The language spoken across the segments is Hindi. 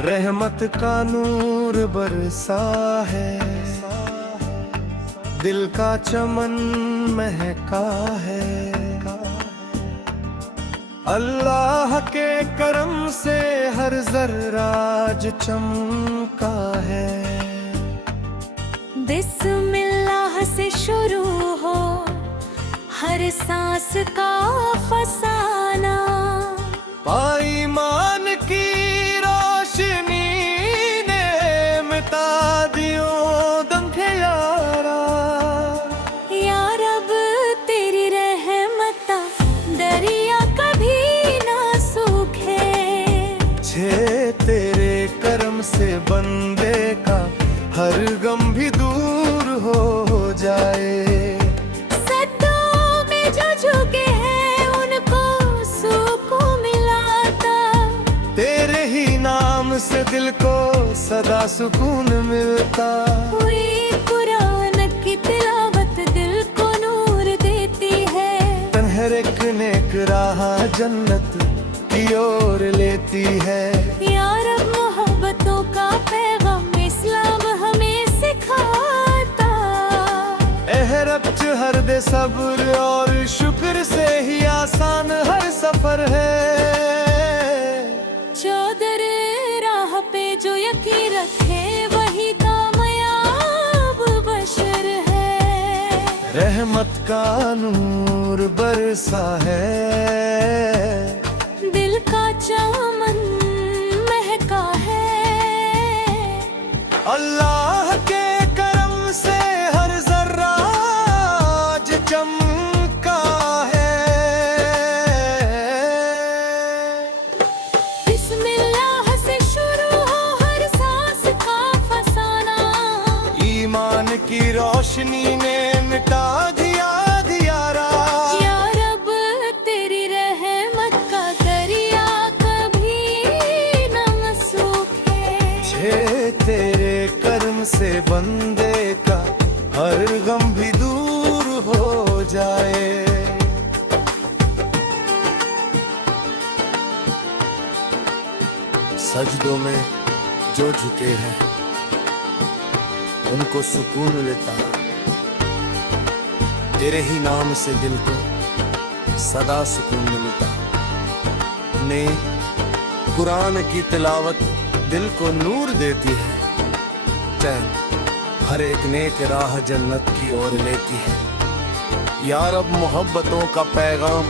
रहमत का नूर बरसा है, दिल का चमन महका है। अल्लाह के करम से हर ज़र्रा आज चमका है। बिस्मिल्लाह से शुरू हो हर सांस का फसाना, पाईमान की रोशनी ने मिटा दियो दम थे यारा। या रब तेरी रहमत दरिया कभी ना सूखे, छे तेरे करम से बंदे का हर गम भी दूर हो जाए। सदों में जो झुके हैं उनको सुकून मिलाता, तेरे ही नाम से दिल को सदा सुकून मिलता। हुई कुरान की तिलावत दिल को नूर देती है, तन्हरेक नेक राह जन्नत की ओर लेती है। या रब मोहब्बतों का पैगाम इस्लाम हमें सिखाता, एहरब च हर दे सब्र और शुक्र से ही आसान हर सफर है। चौदर राह पे जो यकीन रखे वही कामयाब बशर है। रहमत का नूर बरसा है, दिल का चमन महका है। अल्लाह के करम से हर ज़र्रा आज चमका है। बिस्मिल्लाह से शुरू हो हर सांस का फसाना, ईमान की रोशनी ने मिटा दिया अंधियारा। या रब तेरी रहमत का दरिया कभी न सूखे, छे तेरे कर्म से बंदे का हर गम भी दूर हो जाए। सजदों में जो झुके हैं उनको सुकून मिलता, तेरे ही नाम से दिल को सदा सुकून मिलता। ने कुरान की तिलावत दिल को नूर देती है, चैन हर एक नेक राह जन्नत की ओर लेती है। या रब मोहब्बतों का पैगाम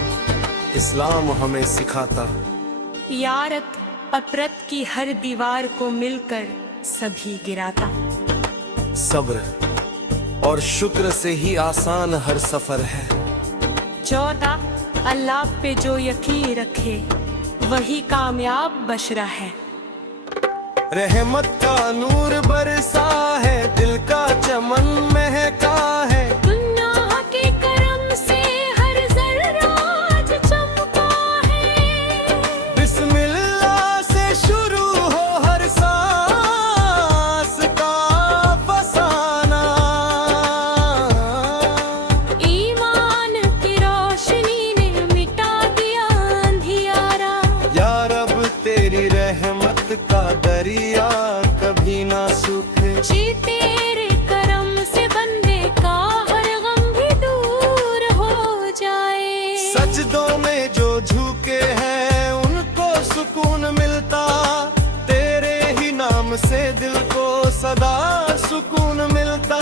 इस्लाम हमें सिखाता, यारत अफरत की हर दीवार को मिलकर सभी गिराता। सब्र और शुक्र से ही आसान हर सफर है। 14 अल्लाह पे जो यकीन रखे वही कामयाब बशरा है। रहमत का नूर बरसा है, दिल का चमन महका है। दुनिया के करम से हर ज़र्रा आज चमका है। बिस्मिल्लाह से शुरू हो हर सांस का फसाना, ईमान की रोशनी ने मिटा दिया अंधियारा। या रब तेरी रहमत का दरिया कभी ना सूखे, जी तेरे करम से बंदे का हर गम भी दूर हो जाए। सजदों में जो झुके हैं उनको सुकून मिलता, तेरे ही नाम से दिल को सदा सुकून मिलता।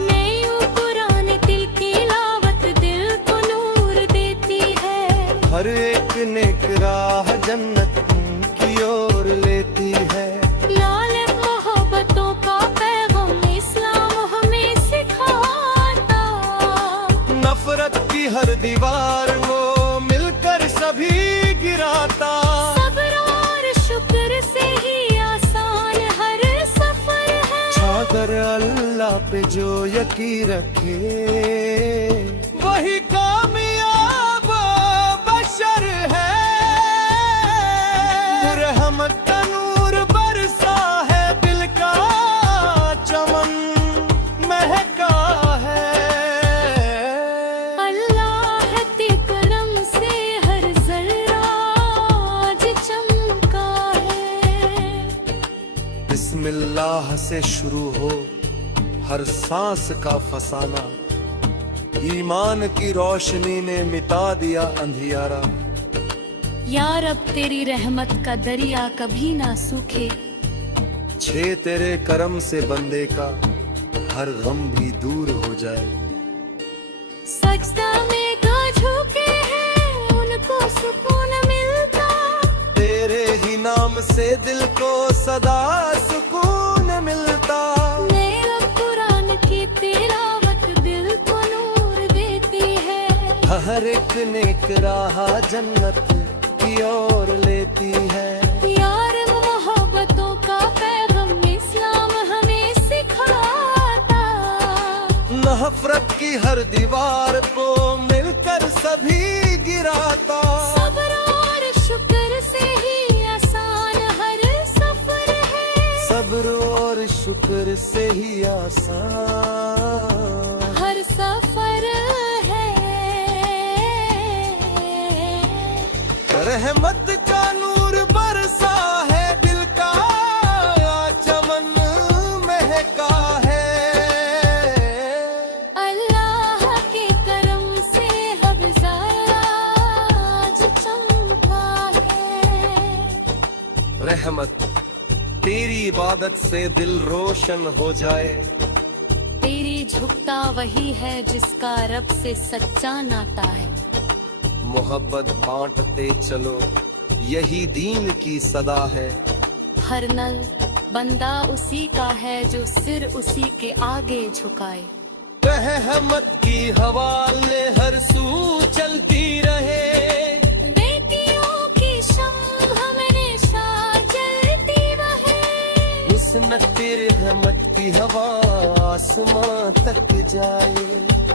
नई कुरान दिल की लावत दिल को नूर देती है, हर एक नेक राह जन्नत की ओर लेती है। लाल मोहब्बतों का पैगाम इस्लाम हमें सिखाता, नफरत की हर दीवार वो मिलकर सभी गिराता। सब्र और शुक्र से ही आसान हर सफर है। छाकर अल्लाह पे जो यकीन रखे वही कामयाब बशर है। रहमत का नूर बरसा है, दिल का चमन महका है। अल्लाह के करम से हर ज़र्रा आज चमका है। बिस्मिल्लाह से शुरू हो हर सांस का फसाना, ईमान की रोशनी ने मिटा दिया अंधियारा। यार अब तेरी रहमत का दरिया कभी ना सूखे, छे तेरे करम से बंदे का हर गम भी दूर हो जाए। सजदा में जो झुके हैं उनको सुकून मिलता, तेरे ही नाम से दिल को सदा सुकून मिलता। मेरा कुरान की तिलावत दिल को नूर देती है, हर एक नेक राह जन्नत की ओर लेती है। यार मोहब्बतों का पैगाम इस्लाम हमें सिखाता, नफरत की हर दीवार को मिलकर सभी गिराता। सब्र और शुक्र से ही आसान हर सफर है, सब्र और शुक्र से ही आसान हर सफर है। रहमत का नूर बरसा है, दिल का चमन महका है। अल्लाह के करम से हर ज़रा आज चमका है। रहमत तेरी इबादत से दिल रोशन हो जाए। तेरी झुकता वही है जिसका रब से सच्चा नाता है, मोहब्बत बांटते चलो यही दीन की सदा है। हर नल बंदा उसी का है जो सिर उसी के आगे झुकाए। रहमत की हवाले हर सू चलती रहे, बेटियों की शम्ह हमेशा जलती रहे। हुस्न तेरे रहमत की हवा आसमां तक जाए।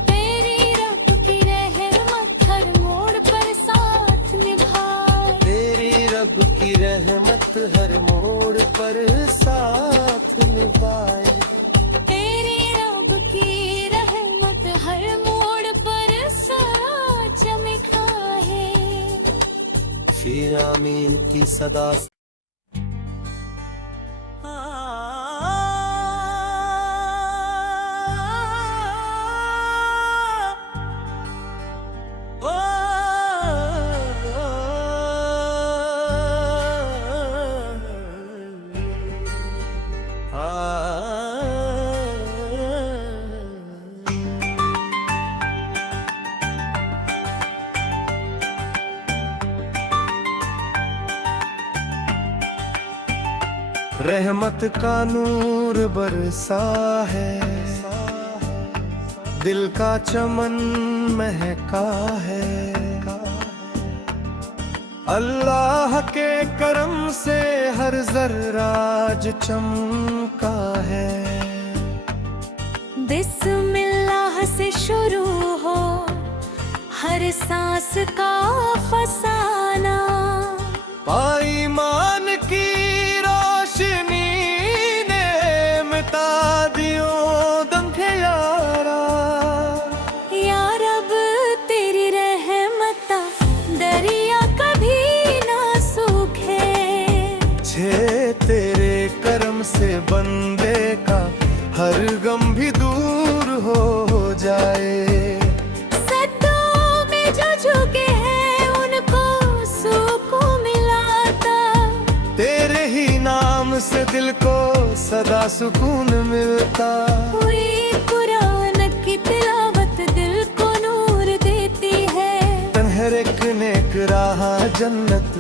तेरी रब की रहमत हर मोड़ पर साथ निभाए, तेरी रब की रहमत हर मोड़ पर साथ निभाए। तेरी रब की रहमत हर मोड़ पर साथ चमका है। फिर आमीन की सदा रहमत का नूर बरसा है, दिल का चमन महका है। अल्लाह के करम से हर जर्राज चमका है। बिस्मिल्लाह से शुरू हो हर सांस का फसाना, पाईमान की रोशनी ने मिटा दियो दम के यारा। या रब तेरी रहमत दरिया कभी ना सूखे, छे तेरे करम से बंदे का हर गम भी दूर हो जाए। सद्दों में जो झुके हैं उनको सुकून मिलाता, तेरे ही नाम से दिल को सदा सुकून मिलता। हुई कुरान की तिलावत दिल को नूर देती है, हर एक नेक राह जन्नत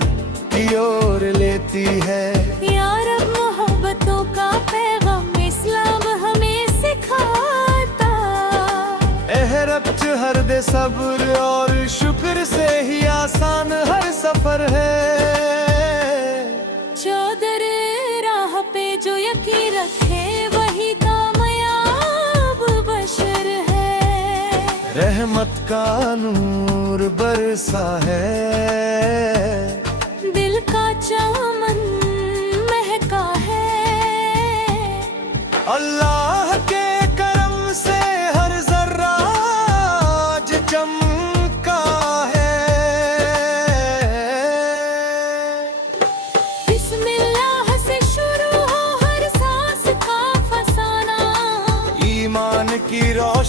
की ओर लेती है। यार मोहब्बतों का पैगाम इस्लाम हमें सिखाता, एहरब च हर दे सब्र और शुक्र से ही आसान हर सफर है। चौदर राह पे जो यकीन रखे वही कामयाब बशर है। रहमत का नूर बरसा है, दिल का चमन महका है। अल्लाह के करम से हर जर्रा आज चमका है। बिस्मिल्लाह से शुरू हो हर सांस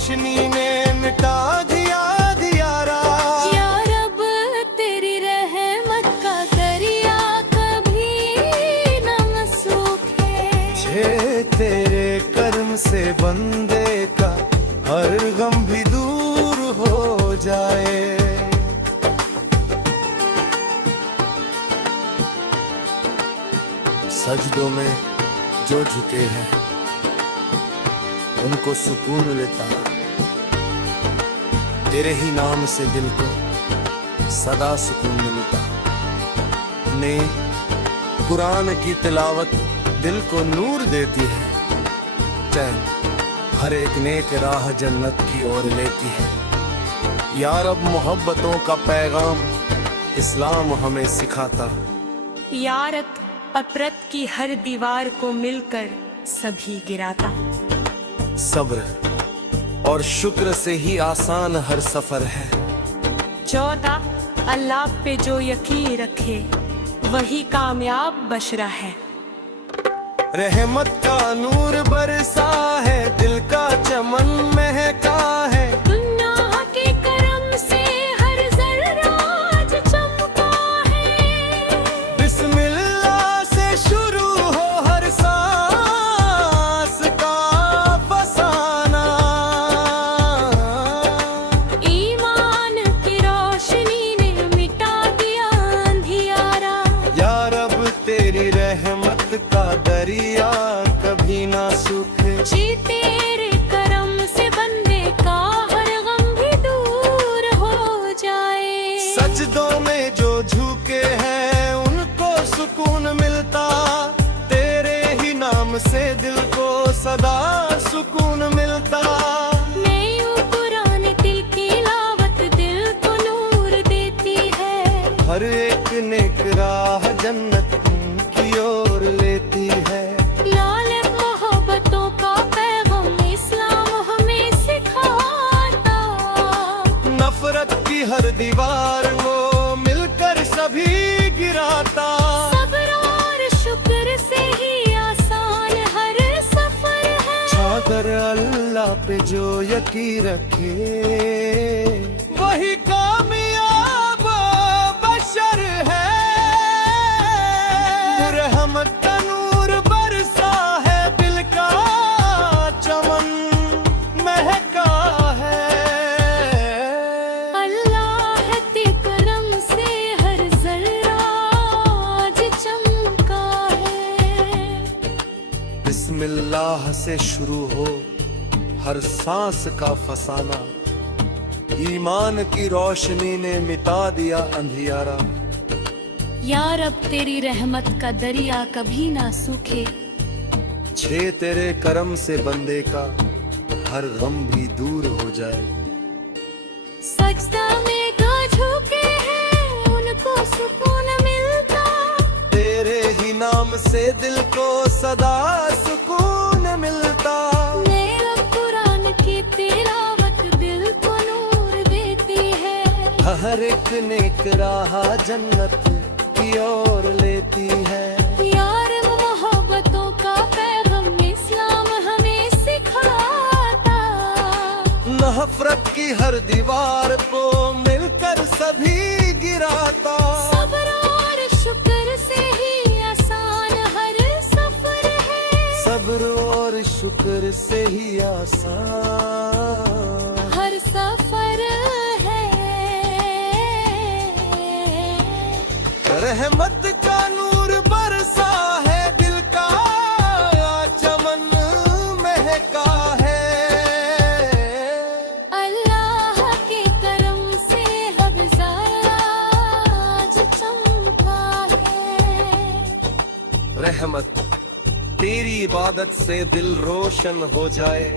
रोशनी ने मिटा दिया अंधियारा। या रब तेरी रहमत का दरिया कभी न सूखे। छे तेरे कर्म से बंदे का हर गम भी दूर हो जाए। सजदों में जो झुके हैं उनको सुकून मिलता। तेरे ही नाम से दिल को सदा सुकून मिलता। ने कुरान की तिलावत दिल को नूर देती है। चैन हर एक नेक राह जन्नत की ओर लेती है। या रब मोहब्बतों का पैगाम इस्लाम हमें सिखाता। यारत अफरत की हर दीवार को मिलकर सभी गिराता। सब्र और शुक्र से ही आसान हर सफर है। 14 अल्लाह पे जो यकीन रखे वही कामयाब बशरा है। रहमत का नूर बरसा है, दिल का चमन महका है। दुनिया के करम से हर जर्रा आज चमका है। बिस्मिल्लाह से शुरू हो हर सांस का फसाना। ईमान की रोशनी ने मिटा दिया अंधियारा। या रब तेरी रहमत का दरिया कभी ना सूखे। जी तेरे करम से बंदे का हर गम भी दूर हो जाए। सजदों में जो झुके हैं उनको सुकून मिलता। तेरे ही नाम से दिल को सदा सुकून मिलता। नई कुरान दिल की लावत दिल को नूर देती है। हर एक नेक राह जन्नत की ओर लेती है। लाल मोहब्बतों का पैगाम इस्लाम हमें सिखाता। नफरत की हर दीवार वो मिलकर सभी गिराता। सब्र और शुक्र से ही आसान हर सफर है। छाकर अल्लाह पे जो यकीन रखे वही कामयाब बशर है। रहमत का नूर बरसा है, दिल का चमन महका है। अल्लाह के करम से हर जर्रा आज चमका है। बिस्मिल्लाह से शुरू हो हर सांस का फसाना। ईमान की रोशनी ने मिटा दिया अंधियारा। या रब तेरी रहमत का दरिया कभी ना सूखे। छे तेरे करम से बंदे का हर गम भी दूर हो जाए। सजदा में जो झुके हैं उनको सुकून मिलता। तेरे ही नाम से दिल को सदा सुकून मिलता। मेरा कुरान की तिलावत दिल को नूर देती है। हर एक नेक राह जन्नत की ओर लेती है। यार मोहब्बतों का पैगाम इस्लाम हमें सिखाता। नफरत की हर दीवार को मिलकर सभी गिराता। सब्र और शुक्र से ही आसान हर सफर है। सब्र और शुक्र से ही आसान हर सफर है। रहमत का नूर बरसा है, दिल का चमन महका है। अल्लाह के करम से हर जर्रा आज चमका है। रहमत तेरी इबादत से दिल रोशन हो जाए।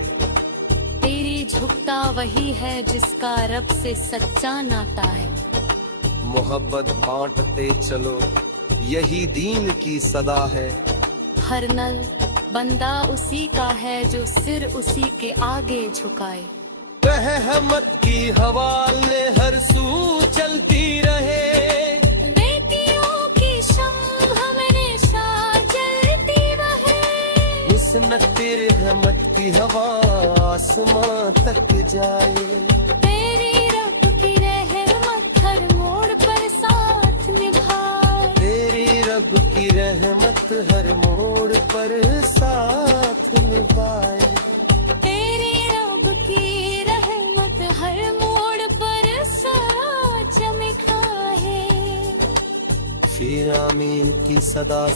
तेरी झुकता वही है जिसका रब से सच्चा नाता है। मोहब्बत बांटते चलो यही दीन की सदा है। हर नल बंदा उसी का है जो सिर उसी के आगे झुकाए। रहमत की हवाले हर सू चलती रहे। बेटियों की शम्ह हमेशा जलती रहे। न तेरे रहमत की हवा आसमां तक जाए। तेरी रब की रहमत हर मोड़ पर साथ निभाए। तेरी रब की रहमत हर मोड़ पर साथ निभाए। तेरी रब की रहमत हर मोड़ पर साथ चमकाए। फिर आमीन की सदा